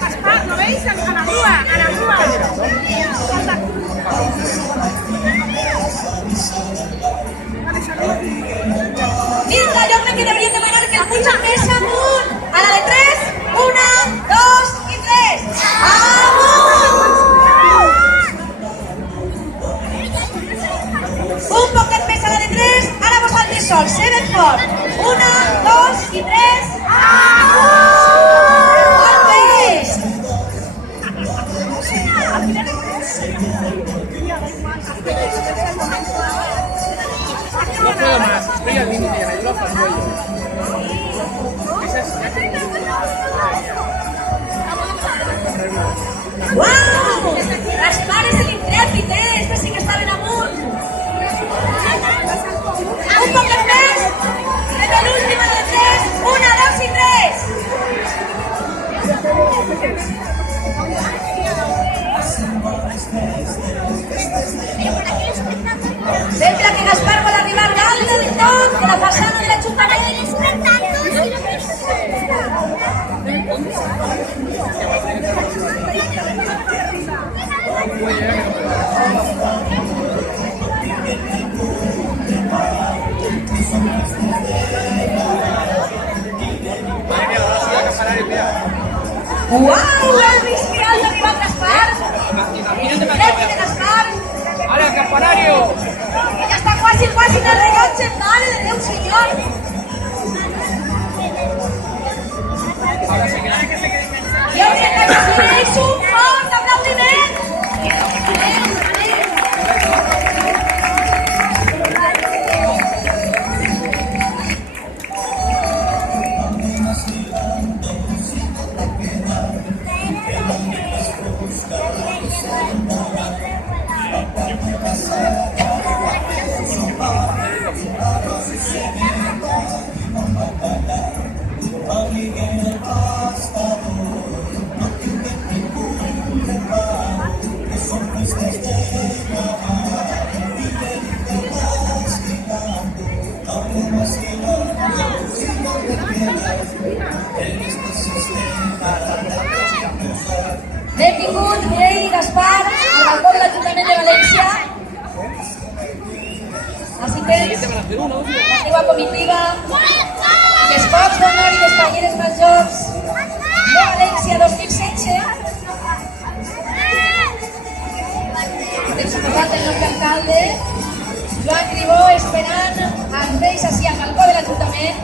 Gaspar, ¿lo veis? A la grúa, a la grúa. Mira, yo creo que deberían de bailar que escuchan esa amunt. A la de 3, 1, 2 y 3. ¡Amunt! Un poquet més a la de 3, ara vosaltres sols, ben fort. 1, 2 i 3. Molt més! No puedo más, estoy al límite, me lo cuello. ¡Guau! Gaspar és l'intrèpid, Este sí que està ben amunt. Un poquet més. De l'última de 3. 1, 2 i 3. Sempre que Gaspar vol arribar dalt del tot de la façana de l'Ajuntament. Uau, heu vist que alt ha arribat Gaspar? L'èpic de Gaspar. ¡Hala, campanario! Ja està quasi en el rellotge, mare de Déu, senyor. Jo crec que us mereix un fort aplaudiment. Benvingut, Mireia i Gaspar, al balcó de l'Ajuntament de València. Assistents, la teva comitiva, els cops d'honor i les palleres majors de València 2016. Exposat el nostre alcalde, Joan Ribó, esperant els reis així al balcó de l'Ajuntament.